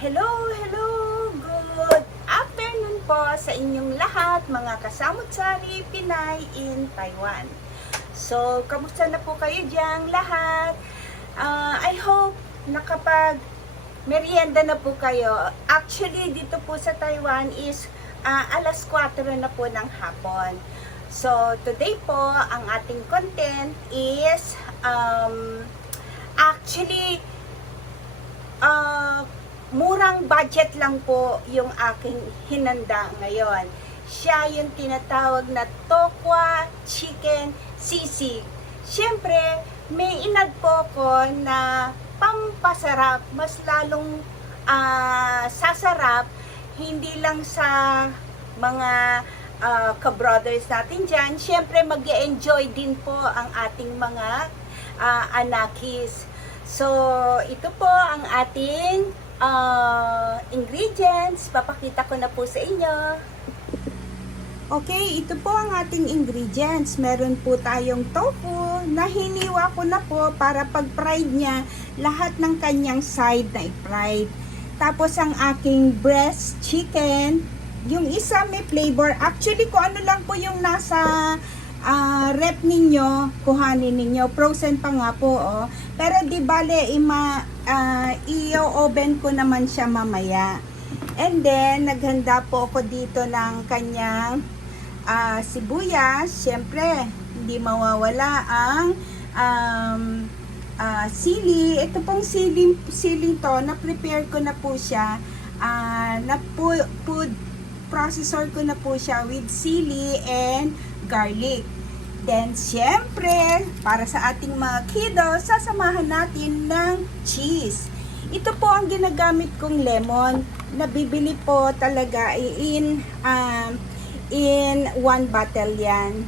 Hello! Good afternoon po sa inyong lahat, mga kasamut-sari Pinay in Taiwan. So, kamusta na po kayo dyan lahat? I hope nakapag merienda na po kayo. Actually, dito po sa Taiwan is alas 4 na po ng hapon. So, today po, ang ating content is actually murang budget lang po yung aking hinanda ngayon. Siya yung tinatawag na tokwa chicken sisig. Siyempre, may inad po ko na pampasarap, mas lalong sasarap, hindi lang sa mga ka-brothers natin dyan. Siyempre, mag-e-enjoy din po ang ating mga anakis. So, ito po ang ating ingredients. Papakita ko na po sa inyo. Okay, ito po ang ating ingredients. Meron po tayong tofu na hiniwa ko na po para pag-fried niya, lahat ng kanyang side na i-fried. Tapos ang aking breast chicken, yung isa may flavor. Actually, kung ano lang po yung nasa rep ninyo, kuhanin ninyo. Frozen pa nga po, oh. Pero di bale, i-oven ko naman siya mamaya. And then, naghanda po ako dito ng kanyang sibuyas. Siyempre, hindi mawawala ang sili. Ito pong sili to, na-prepare ko na po siya. Food processor ko na po siya with sili and garlic. Then, siyempre, para sa ating mga kiddo, sasamahan natin ng cheese. Ito po ang ginagamit kong lemon. Nabibili po talaga in one bottle yan.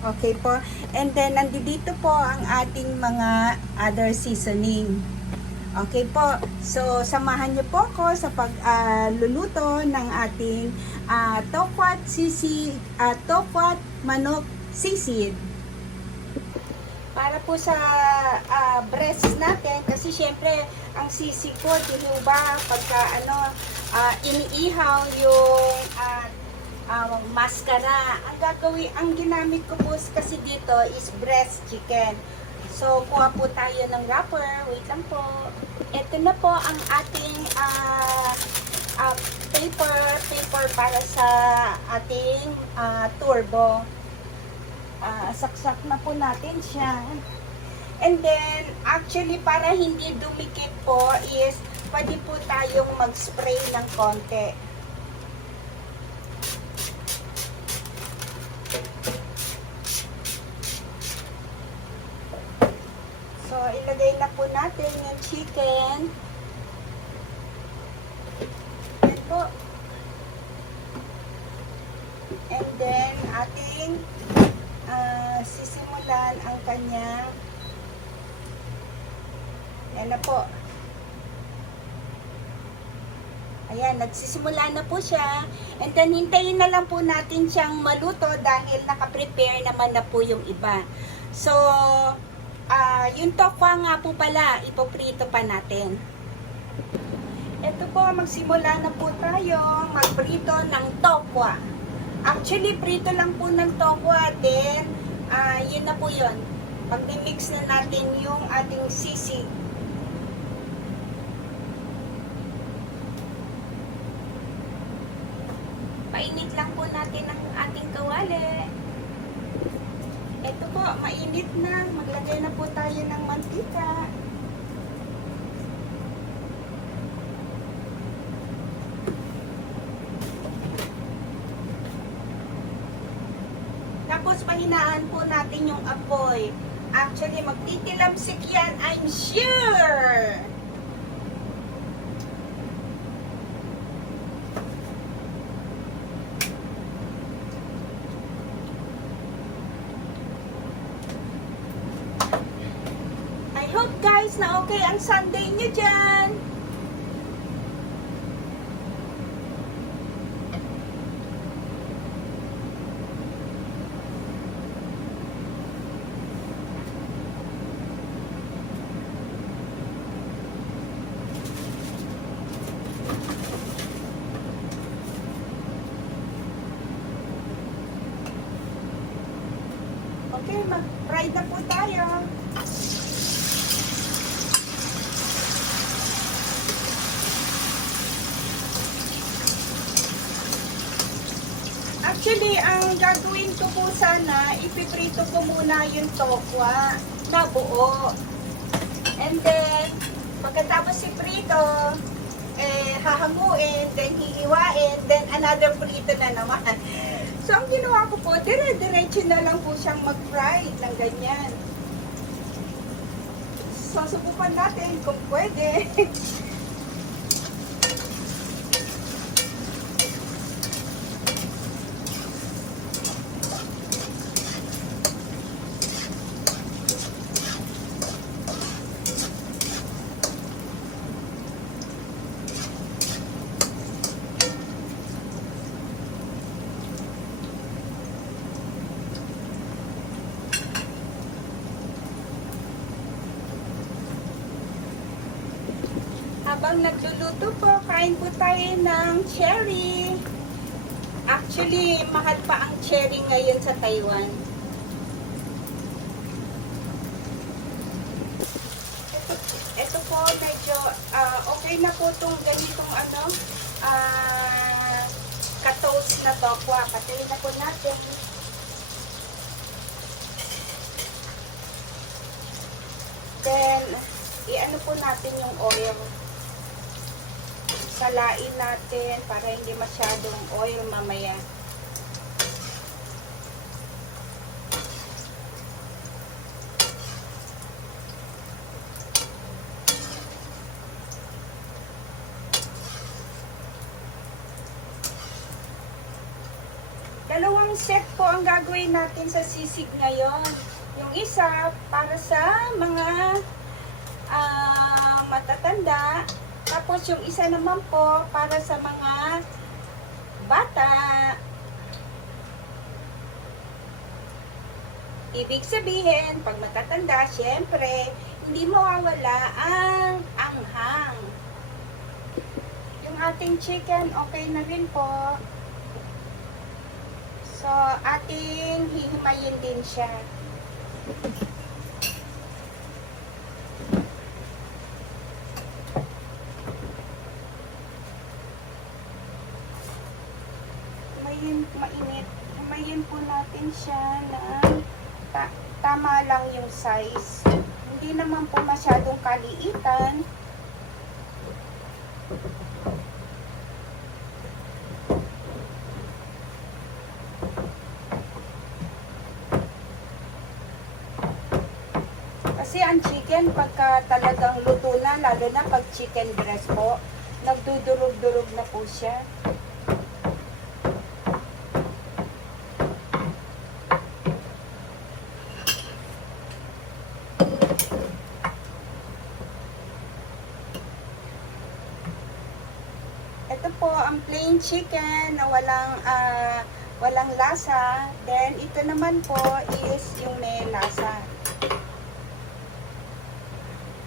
Okay po. And then, nandito po ang ating mga other seasoning. Okay po. So, samahan niyo po ako sa pagluluto ng ating tokwat manok sisig. Para po sa breast natin, kasi syempre ang sisig po tinuba pagka iniihaw yung maskara. Ang ginamit ko po kasi dito is breast chicken. So, kuha po tayo ng wrapper. Wait lang po. Ito na po ang ating paper para sa ating turbo. Saksak na po natin siya. And then, actually, para hindi dumikit po is, pwede po tayong mag-spray ng konti. So, ilagay na po natin yung chicken. Yan po. And then, ating sisimulan ang kanya. Yan na po. Ayan, nagsisimula na po siya. And then, hintayin na lang po natin siyang maluto dahil nakaprepare naman na po yung iba. So, yung tokwa nga po pala, ipoprito pa natin. Ito po, magsimula na po tayo magprito ng tokwa. Actually, prito lang po ng tokwa. Then, yun na po yun. Pag-mix na natin yung ating sisig. Painit lang po natin ang ating kawali. Ito po, mainit na. Maglagay na po tayo ng mantika. Tapos, pahinaan po natin yung apoy. Actually, magtitilamsik yan, I'm sure! I hope guys na okay ang Sunday nyo dyan. Okay, mag-fry na po tayo. Actually, ang gagawin ko po sana, ipiprito ko muna yung tokwa na buo. And then, pagkatapos iprito, hahanguin, then hihiwain, then another prito na naman. So, ang ginawa ko po, dire-diretso na lang po siyang mag-fry ng ganyan. So, subukan natin kung pwede. Habang nagluluto po, kain po tayo ng cherry. Actually, mahal pa ang cherry ngayon sa Taiwan. Ito po, medyo okay na po itong ganitong ka-toast na tokwa. Patayin na po natin. Then, i-ano po natin yung oil. Salain natin para hindi masyadong oil mamaya. Dalawang set po ang gagawin natin sa sisig ngayon. Yung isa para sa mga matatanda. Tapos yung isa naman po para sa mga bata. Ibig sabihin, pag matatanda, syempre, hindi mawawala ang anghang. Yung ating chicken, okay na rin po. So, ating hihimayin din siya. Mainit. Himayin po natin siya ng tama lang yung size. Hindi naman po masyadong kaliitan. Kasi ang chicken, pagka talagang luto na, lalo na pag chicken breast po, nagdudurog-durog na po siya. Ito po ang plain chicken na walang lasa. Then ito naman po is yung may lasa.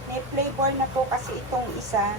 May flavor na po kasi itong isa.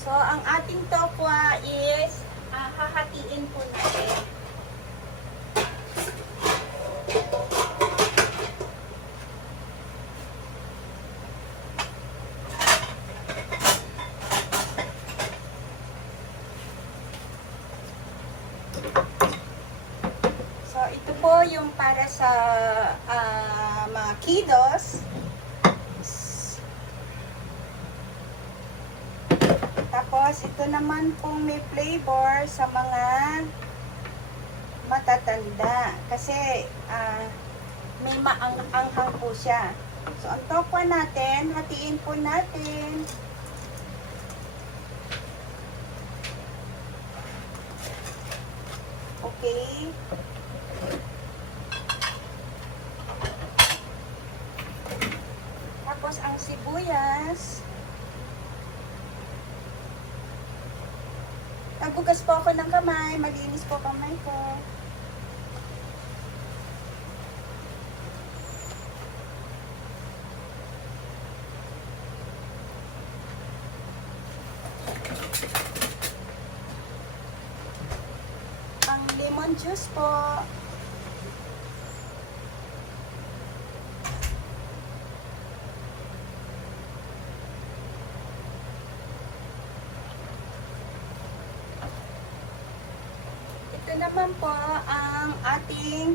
So, ang ating tokwa is hahatiin po natin. So, ito po yung para sa mga kiddos. Tapos, ito naman pong may flavor sa mga matatanda. Kasi, may maanghang po siya. So, ang tokwa natin, hatiin po natin. Okay. Tapos ang sibuyas. Nagbugas po ako ng kamay. Malinis po kamay ko. Ang lemon juice po. Ito naman po ang ating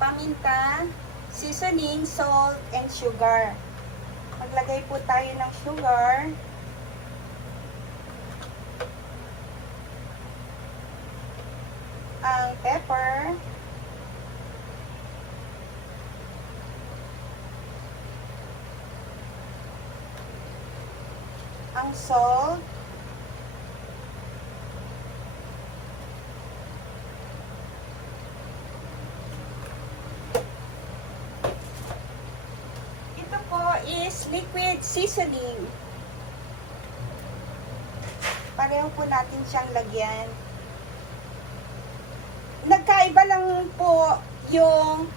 paminta, seasoning, salt, and sugar. Maglagay po tayo ng sugar. Ang pepper. Ang salt. Is liquid seasoning. Pareho po natin siyang lagyan. Nagkaiba lang po yung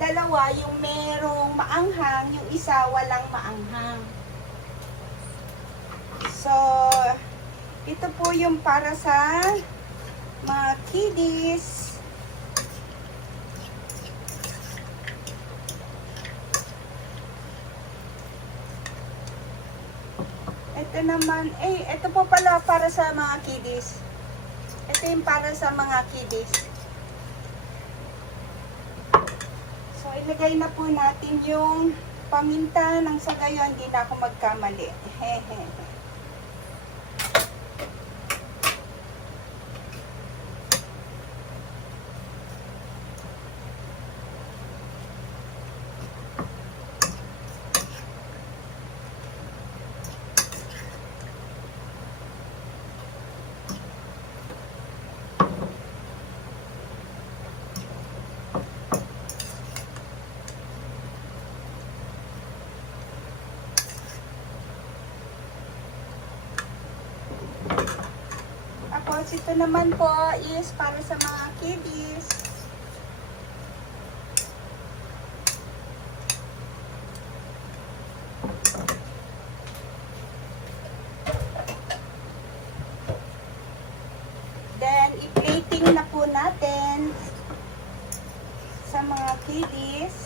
dalawa, yung merong maanghang, yung isa walang maanghang. So, ito po yung para sa mga kiddies. Ito naman, ito po pala para sa mga kiddies. Ito yung para sa mga kiddies. So, ilagay na po natin yung paminta nang sa gayon, hindi na ako magkamali. Hehe. Tapos ito naman po is para sa mga kiddies. Then i-plating na po natin sa mga kiddies.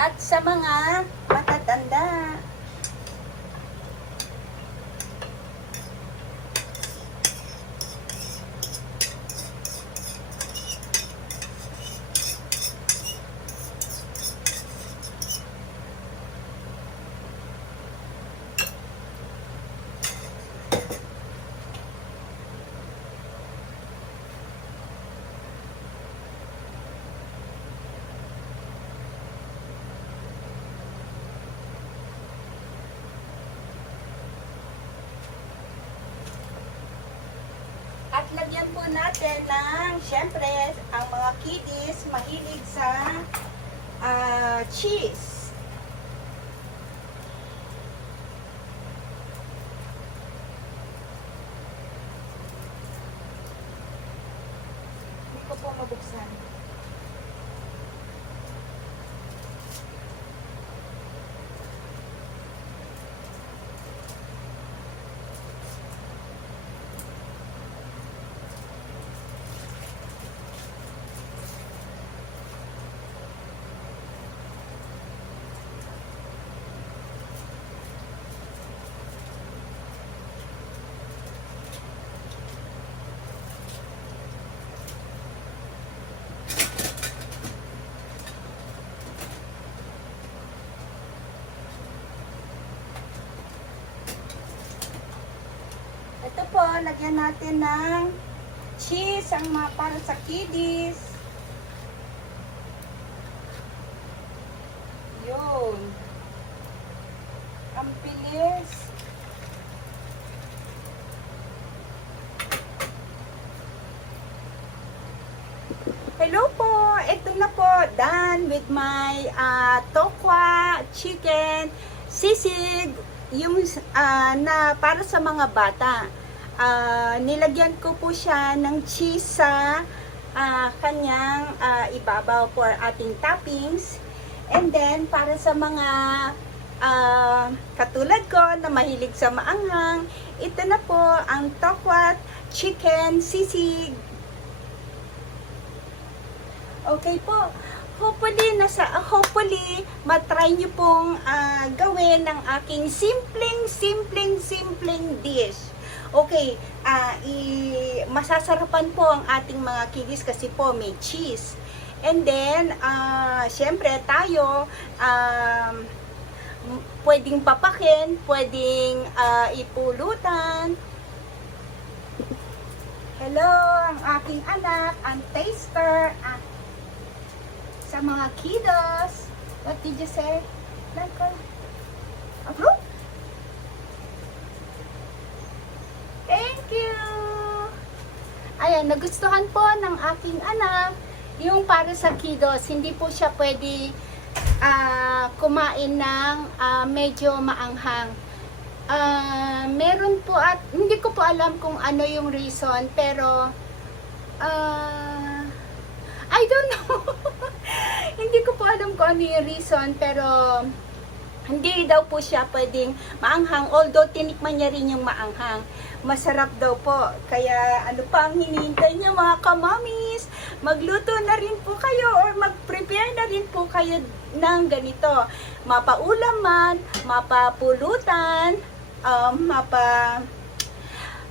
At sa mga matatanda. At lagyan po natin ng, syempre, ang mga kiddies mahilig sa cheese. Hindi ko po mabuksan. lagyan natin ng cheese ang mga para sa kiddies. Yun. Ang bilis. Hello po! Ito na po, done with my tokwa, chicken, sisig, yung na para sa mga bata. Nilagyan ko po siya ng cheese sa kanyang ibabaw for ating toppings. And then, para sa mga katulad ko na mahilig sa maanghang, ito na po ang tokwa, chicken, sisig. Okay po. Hopefully matry nyo pong gawin ng aking simpleng dish. Okay, masasarapan po ang ating mga kiddies kasi po may cheese. And then, syempre tayo, pwedeng papakin, pwedeng ipulutan. Hello, ang aking anak, ang taster, sa mga kiddos. What did you say? Approve? Thank you! Ayan, nagustuhan po ng aking anak yung para sa kiddos. Hindi po siya pwede kumain ng medyo maanghang. Meron po at hindi ko po alam kung ano yung reason, pero I don't know. Hindi ko po alam kung ano yung reason, pero hindi daw po siya pwedeng maanghang, although tinikman niya rin yung maanghang. Masarap daw po. Kaya ano pa ang hinihintay niya mga kamamis? Magluto na rin po kayo or mag-prepare na rin po kayo ng ganito. Mapaulam man, mapapulutan,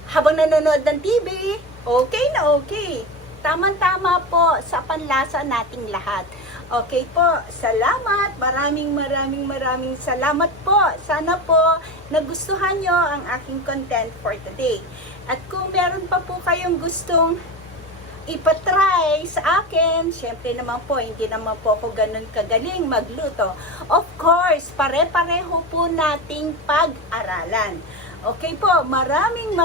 habang nanonood ng TV, okay na okay. Tama-tama po sa panlasa nating lahat. Okay po, salamat. Maraming salamat po. Sana po nagustuhan nyo ang aking content for today. At kung meron pa po kayong gustong ipatry sa akin, syempre naman po, hindi naman po ako ganun kagaling magluto. Of course, pare-pareho po nating pag-aralan. Okay po, maraming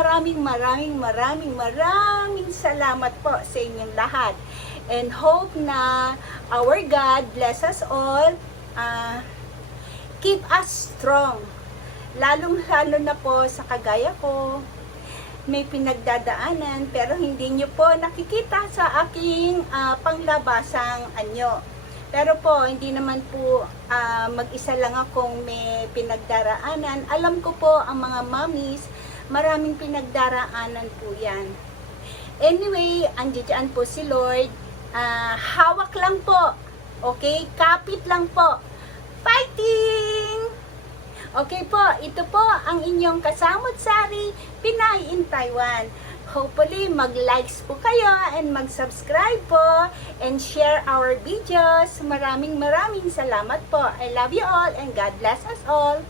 salamat po sa inyong lahat. And hope na our God bless us all, keep us strong. Lalong-lalo na po sa kagaya ko, may pinagdadaanan pero hindi nyo po nakikita sa aking panglabasang anyo. Pero po, hindi naman po mag-isa lang akong may pinagdaraanan. Alam ko po, ang mga mommies, maraming pinagdaraanan po yan. Anyway, andiyan po si Lord. Hawak lang po. Okay? Kapit lang po. Fighting! Okay po, ito po ang inyong kasamot-sari, Pinay in Taiwan. Hopefully, mag-likes po kayo and mag-subscribe po and share our videos. Maraming salamat po. I love you all and God bless us all.